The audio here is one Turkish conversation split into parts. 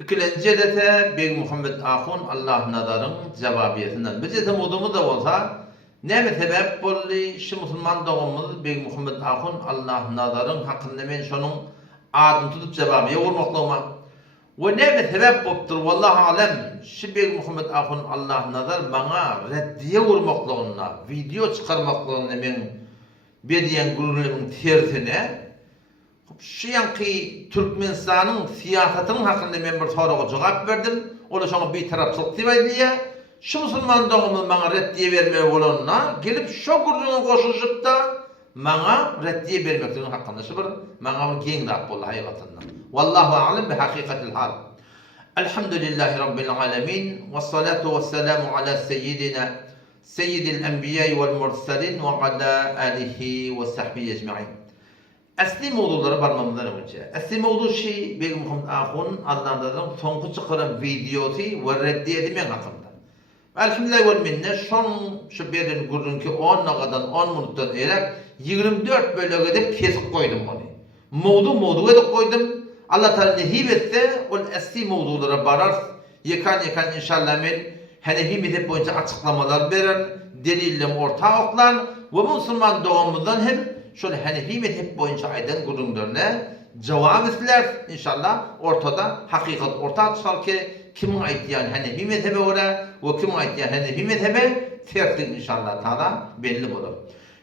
İkinci edete Bey Muhammed Ahun Allah nadarın cevabiyetinden. Bir cete mudumu da olsa ne mi sebep bolli şu Müslüman doğumumuz Bey Muhammed Ahun Allah nadarın hakkında men şonun adını tutup cevabiye vurmaklığıma. Ve ne mi sebep boptur vallahi alem şu Bey Muhammed Ahun Allah nadar bana reddiye vurmaklığına video çıkarmaklığına men bediyen gururluğun tersine şu yankı Türkmenistan'ın siyasetinin hakkında men bir soruğa cevap verdim. Ola şoňa bir tarapçılık diýdiýär. Şu Müslüman doğumuz bana reddiye vermeye bolanına gelip şu gururluğuna koşuşup da bana reddiye vermekliğinin hakkında şu bir bana bir keng dap boldy haýgatynda. Wallahu a'lam bi hakikatil hal. Elhamdülillahi rabbil alamin ve salatu vesselamu ala seyyidina seyyidil enbiya vel mursalin ve ala alihi ve sahbihi ecmaîn. Asli mawdulara barmamızdan önce. Asli mawdu şey Bey Muhammed Ahun Allah'ın soňky çykaran videosy we reddiye etmek hakkında. Elhamdülillah vel minne şu beren gurrunki 10 nagadan 10 minutdan erek 24 bölüge edip kesip koydum onu. Mawdu edip koydum. Allah Teala nasip etse o asli mawdulara barar. Yekan inşallah men Hanefi mezhep boyunca açıklamalar veren, delillerim orta oklan ve Müslüman doğumuzdan hem şöyle Hanefi mezhep boyunca aydan gurrunlarına cevap ettiler inşallah ortada hakikat orta çıkar ki kimin aytdiýan Hanefi mezhebe ora ve kimin aytdiýan Hanefi mezhebe tersi inşallah taala belli bolar.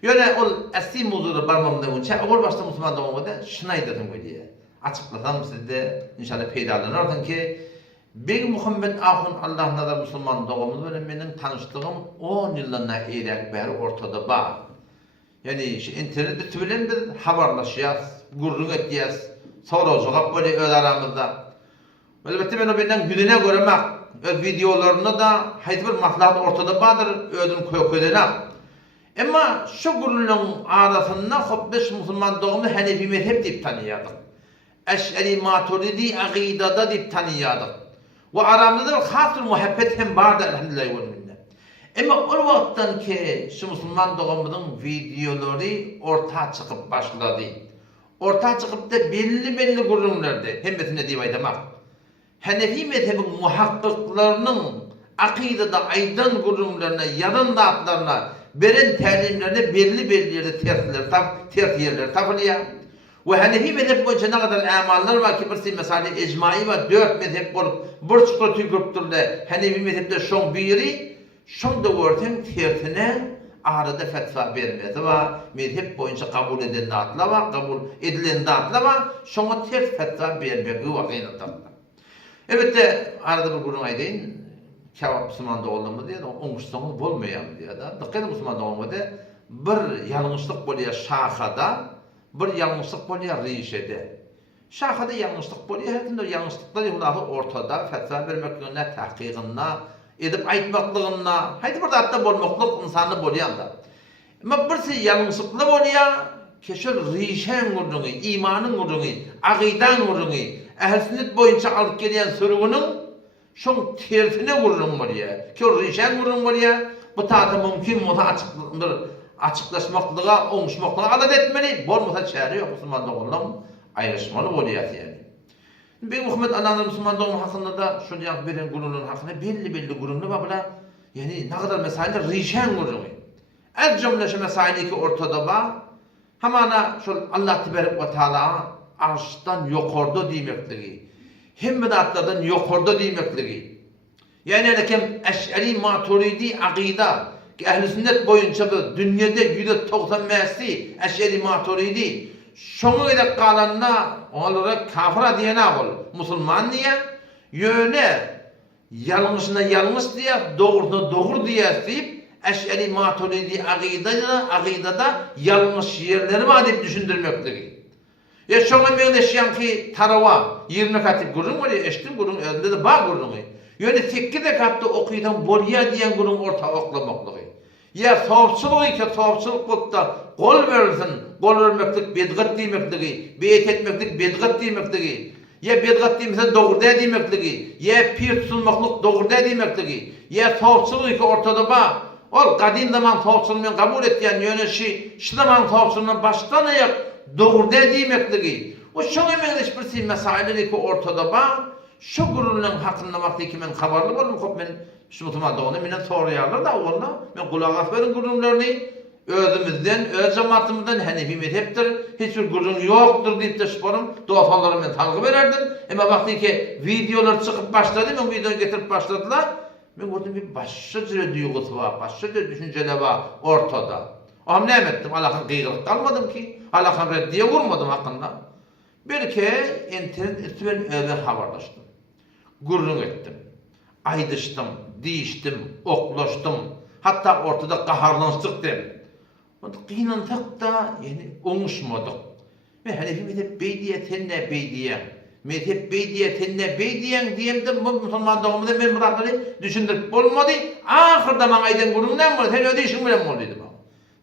Ýöne ol asli mawzuda barmamdan önce awal başta Müslüman doğumunda şunu aýdym diýe. Açıklasam sizde inşallah peýdalanardyň ki Bey Muhammed Ahun Allah nadar Müslüman doğumuz bilen meniň tanışdygym 10 ýyldan erek bäri ortada bar. Yani şu internet bilen biz habarlaşýas, gurrun etýäs, soraw jogap bolýar öz aramyzda. Elbetde men o benden güdüne göremek, öz videolaryny da haýsy bir maslahat ortada bardyr, özüň köýkedenek. Emma şu gurrunlaryň arasynda hop beş Müslüman doğumly Hanefi mezhep diýip tanýardyk. Eş'ari Maturidi aqidada diýip tanýardyk. Ve aramızda bir hasır muhabbet hem bardı elhamdülillah ve minne. Ama o vakittan ki şu Müslüman doğumuzun videoları ortaya çıkıp başladı. Ortaya çıkıp da belli gururlardı. Hemmesine diýip aýdamak. Hanefi mezhebin muhakkiklarının akidada aydan gururlarına, yarın dağıtlarına, beren talimlerine belli yerde ters yerler tapılıyor. Ve Hanefi mezhep boyunca ne kadar amallar var ki birisi mesela ecmai var 4 mezhep bolup bir çıkıp tüyüp durdu. Hanefi mezhepde şoň biri şonda görtem tersine arada fetva bermedi ve mezhep boyunca kabul edilen dağıtla var, kabul edilen dağıtla var, şoňa ters fetva bermegi wagynda. Evet de arada bir gurun aýdyn, kebap Müslümanda olduğumuz diýär, oňuşsaňyz bolmaýar diýär da. Dikkat Müslümanda olduğumuzda bir ýalňyşlyk bolýar şahada, bir yanlışlık bolýar rişede. Şahada yanlışlık bolýar, häzirde yanlışlyklar ýuly ortada fetva bermekligine, tahqiqyna, edip aýtmaklygyna, haýdy bir zatda bolmaklyk insany bolýanda. Emma birsi yanlışlyklar bolýar, keşer rişen gurrungy, imanyň gurrungy, aqidan gurrungy, ähli sünnet boyunca alyp gelýän sürüginiň şoň tersine gurrun bolýar. Ki rişen gurrun bolýar, bu taýda mümkin açıklaşmaklığa, oňuşmaklyga adat etmeli. Bolmasa çäre ýok Müslüman doğumdan aýryşmaly bolýar ýani. Bey Muhammed Allah'ın Müslüman doğum hakkında da şu diýip beren gurulun hakkında belli gurulny bar bula. Yani ne kadar mesaýlar rişen gurulny. Ez cümle şu mesaýly ki ortada bar. Hamana şu Allah tebarek ve taala arşdan ýokarda diýmekligi. Hemme zatlardan ýokarda diýmekligi. Yani lekem Eş'ari Maturidi aqida ki ehl-i sünnet boyunca bu dünyada %90 Eş'ari Maturidi şoňa edip galanna onlara kafira diýene bol. Musulman diýe ýöne ýalňyşyna ýalňyş diýip, dogrusyna dogry diýip Eş'ari Maturidi aqidada ýalňyş ýerleri bar diýip düşündirmekligi. Ya şoňa men eşýänki tarawa 20 katip gurrun var, eşdim gurrun özünde de bar gurruny. Ýöne tekki de katda okuýdan bolýar diýen gurrun orta oklamaklygy. Ya sowapçylyk ki sowapçylyk bolsa gol bersin, gol bermeklik bedgat diýmekligi, beýet etmeklik bedgat diýmekligi. Ya bedgat diýmese dogry diýmekligi, ya pir tutulmaklyk dogry diýmekligi. Ya sowapçylyk ki ortada bar. Ol gadim zaman sowapçylygyny kabul etýän ýöne şu zaman sowapçylygyny başdan aýak dogry diýmekligi. O şoňa men hiç bir mesaýleri ki ortada bar. şu gururun hakkında vakti ki men habarlı bolum, hop men şu musulmandığını menen soraýarlar da walla men kulak asberin gururlaryny özümizden, öz cemaatymyzdan Hanefi mezhepdir, hiç bir gurur yoktur diýip de şuparam, dogatalary men talgyp bererdim. Emma vakti ki videolar çıkıp başlady, men videoyu getirip başladylar. Men gördüm bir başka bir duýgusy bar, başka bir düşünjeler bar ortada. Am näme etdim? Alakan gıygılık kalmadım ki. Alakan reddiye vurmadım hakkında. Belki internet üstüben öyle haberlaştım. Gurrun ettim. Aydıştım, diyiştim, oklaştım. Hatta ortada kaharlanıştık dedim. Kıyınansak da yani onuşmadık. Ve Hanefi mezhep beydiye tenne beydiyen. Mezhep beydiye tenne beydiyen diyem de bu musulmandığımda ben muratları düşündürüp olmadı. Ahırda bana aydan gurrun ne var? Sen öde işin bilen mi olduydu bana?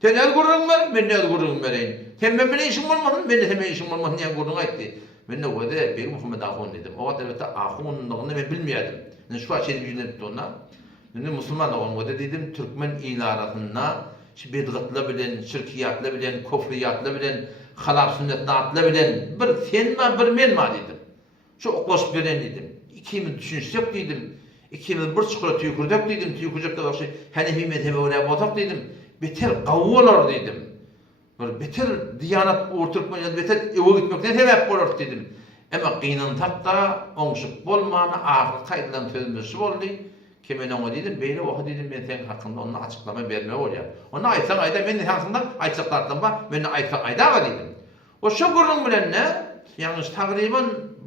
Sen el gurrun ver, ben de el gurrun vereyim. Sen ben bile işim olmadın, ben de sen işim olmadın diye gurrun aytti. Ben de o da Bey Muhammed Ahun dedim. O da evet Ahun'luğunu ben bilmiyordum. Yani şu açıdan bildirdi ona. Yani Müslüman da o da dedim Türkmen ilarasında bedgatla bilen, şirkiyatla bilen, kufriyatla bilen, halaf sünnetnatla bilen bir sen mi bir men mi dedim. Şu oklaşıp veren dedim. İkimiz düşünsek dedim. İkimiz bir çukura tüykürdek dedim. Tüykürdek de başı Hanefi mezhebi oraya botak dedim. Beter qawwalar dedim. Bir beter diyanat orturtma ya beter ewe gitmekden sebep bolar dedim. Ama qıynan takta oňşup bolmany ahir kaýdylan sözümüz boldy. Kemen oňa dedim, beýle oha dedim men sen hakynda onu açıklama berme bolýar. Onu aýtsaň aýda men hakynda aýtsaklaryň ba, men aýtsaň aýda dedim. O şu gurrun bilen ne? Ýalnys tagriban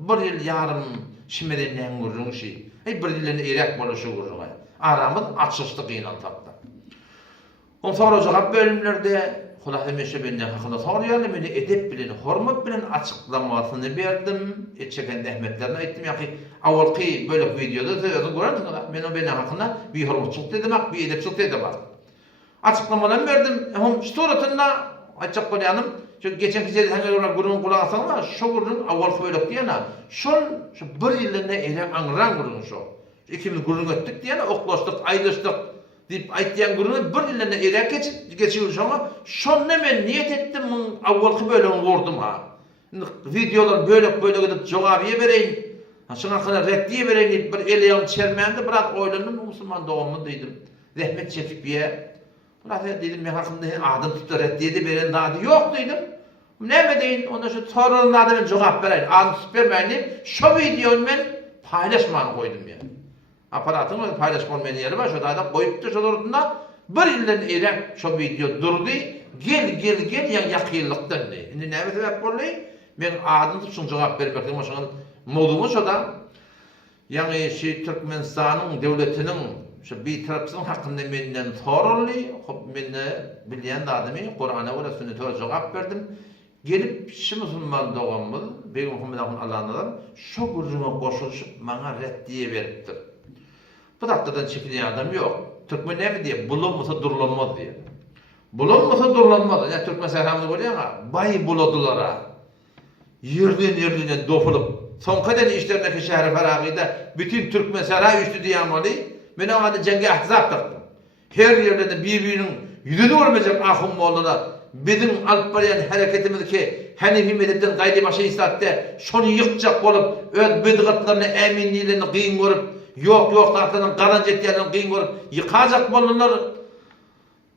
1 ýyl ýarym şimerenden gurrun şi. Bir ýylyny erek bolar şu gurruna. Aramyz açyşdy qıynan takta. On sonra cevap bölümlerde Hulahı meşebenden hakkında soruyorlar, beni edep bilen, hormat bilen açıklamasını verdim. Etçeken rahmetlerine ettim. Yani avvalki böyle videoda söyledim, gördün mü? Ben o benim hakkında bir hormatçılık dedim, bir edepçılık dedim. Açıklamalarını verdim. Hem storatında açık koyanım. Çünkü geçen kişileri hangi olarak gururun kulağı asanlar, şu gururun avvalki böyle diyene, şu 1 yılında eylem anıran gururun şu. İkimiz gururun ettik diyene, oklaştık, ayrıştık. Dip aýtýan gurunu 1 ýylda erek geçiyor şoma. Şonda men niyet etdim, awvalky bölümi wurdum ha. Videolar böyle gidip jogabyýa bereýin. Şoňa kadar reddiýe bereýin diýip bir elýän çermendi, birak oýlandym musulman dogamy diýdim. Rahmet çekipýe. Birak dedim men hakymda adam tutup reddiýe beren dady ýok diýdim. Näme deýin? Onda şu soralarına men jogap bereýin. Adam tutup bermeýin. Şu videoňy men paýlaşmagy goýdum ýa. Aparatın paylaşman meni yeri var, şurada koyup da şurada 1 ýyldan erek şu video durdu. Gel yani yakıylıktan ne? Şimdi ne sebep boldy? Men adım tutuşun cevap bermekden başlan modumu şurada. Yani Türkmenistanyň döwletiniň şu bir tarapsyň hakkında menden soruldy. Hop meni bilýän adamy Kur'ana we sünnete cevap berdim. Gelip şu musulman dogamyz, Bey Muhammed Ahun Allah'dan şu gurruna goşulyp maňa reddiýe beripdir. Bu dakikadan çekilýän adam yok. Türkmen näme diýip? Bulanmasa durlanmaz diýip. Bulanmasa durlanmaz. Yani Türkmen sahramyny görýäňa, bay buladylara. Yerden dopulup, soňkadan işlerindeki şäher Faragida bütün Türkmen saray üstü diýen boli, men oňa jenge ahzap tapdym. Her ýerde bir-biriniň ýüzüne görmejek ahym mollalar. Bizim alyp barýan hareketimizki Hanefi mezhepden gaýry başy islatda şonu ýykjak bolup, öz bedgatlaryny, äminliklerini gyn görüp, yok tarafından garanti ettiğinden kıyın görüp yıkacak bolunlar.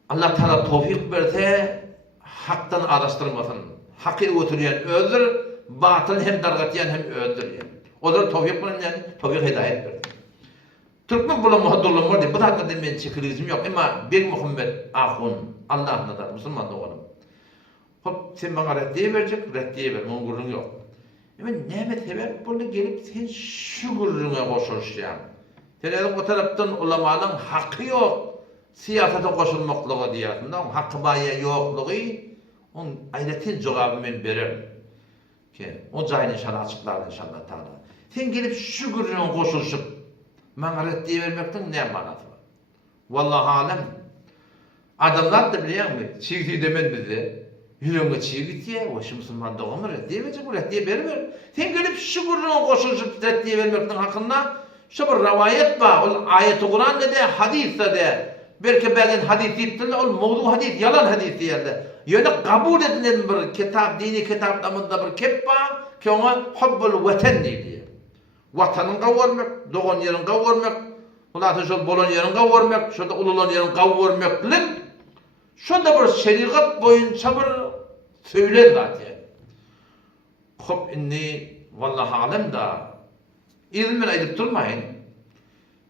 Allah Teala tawfik berse haktan araştırmasın. Hakkı götüren öldür, batıl hem dargatiyan hem öldür. Olar tawfik bilen yani tawfik hidayet berdi. Türkmen bulamadı durlanmadı. Bu hakda men çekilizim yok ama Bey Muhammed Ahun Allah'ına da Müslüman doğalım. Hop sen bana reddiye reddiye ver. Mon gurrun yok. Ama näme sebep boldy gelip sen şu gurruna goşulýan? Sen o tarapdan ulamanyň haqqy ýok. Siyasata goşulmaklygy diýär. Haqqy baýa ýoklugy, on aýratyn jogaby men bererim. Ki o jaýyny şara açyklar inşallah taala. Sen gelip şu gurruna goşulyp maňa reddiye bermekden näme manasy bar? Wallahi alem. Adamlar da bilýärmi? Çigdi demen bize. Yüreğime çiğitye, o şu musulman doğumur, reddiye verecek, bu reddiye berber. Sen gelip şu gurruna goşulyp reddiye vermekden hakkında şu bir rivayet var, o ayet-i Kur'an de, hadis de. Belki bazen hadis diýipdir, o mawdu hadis, yalan hadis diýerler. Ýöne kabul edilen bir kitap, dini kitap namında bir kep var, ki ona hubbul vatan diýilýär. Vatanın gavurmak, doğan yerin gavurmak, ulatı şol bolan yerin gavurmak, şolda ululan yerin gavurmaklık, şolda bir şeriat boyunca bir söylen zaten. Hop inni vallahi alem da ilmin ayıp durmayın.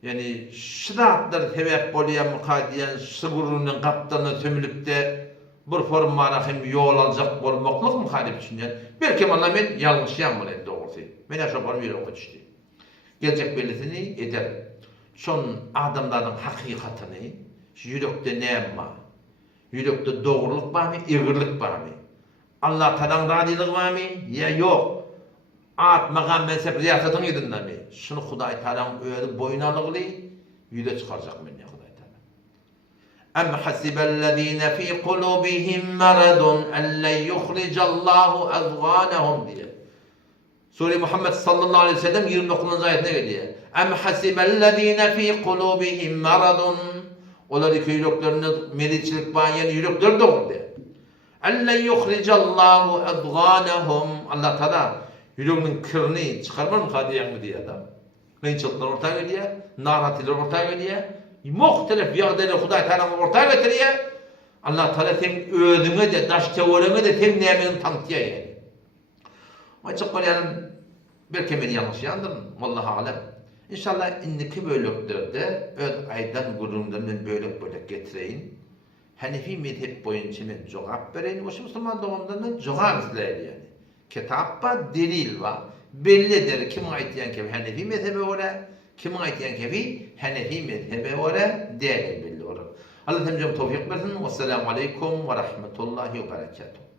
Yani şiratlar sebep bolýan mukadiyen sigurunun kaptanı sömülüp de bir formana hem yol alacak bolmaklyk muhalif düşünýän. Belki mana men ýalňyşýan bolan dogry. Men aşa bar bir oqa düşdi. Gelecek bellisini eder. Şon adamlaryň hakikatyny, şu ýürekde näme? Ýürekde dogrulyk barmy, egirlik barmy? Allah tadan radylygy barmy? Ya yok. Atmagan mezhep riyasatyň ýerindämi? Şunu Hudaý Taala öýüp boýunalygly ýüre çykarjak men ýa Hudaý Taala. Em hasibellezine fi kulubihim maradun en len yukhrijallahu azghanahum diye. Sure Muhammed sallallahu aleyhi ve sellem 29. ayetine geliyor. Em hasibellezine fi kulubihim maradun, olar iki yüreklerinde meriçlik bayan yürekler doğru diye. En len yukhrijallahu azghanahum, Allah Taala yüreğinin kırını çıkarmar mı kadiyen mi diye adam. Kıyınçılıklar ortaya geliyor, naratiler ortaya geliyor, muhtelif yağdayla Hudaý Taala ortaya getiriyor. Allah Taala sen ödüme de, daş teoreme de sen nemenin tanıtıyor yani. Açık olarak belki beni yanlış yandırın, vallahi alem. İnşallah indiki bölüklerde öz aydan gururundan ben bölük getireyim. Hanefi mezhep boyunca men cevap vereyim, o Müslüman doğumdan ben cevap izleyelim yani. Kitapta delil var. Bellidir kim aytýan ki Hanefi mezhebe ora, kim aytýan ki Hanefi mezhebe ora değil belli olur. Allah temcem tevfik versin. Vesselamu aleykum ve rahmetullahi ve berekatuhu.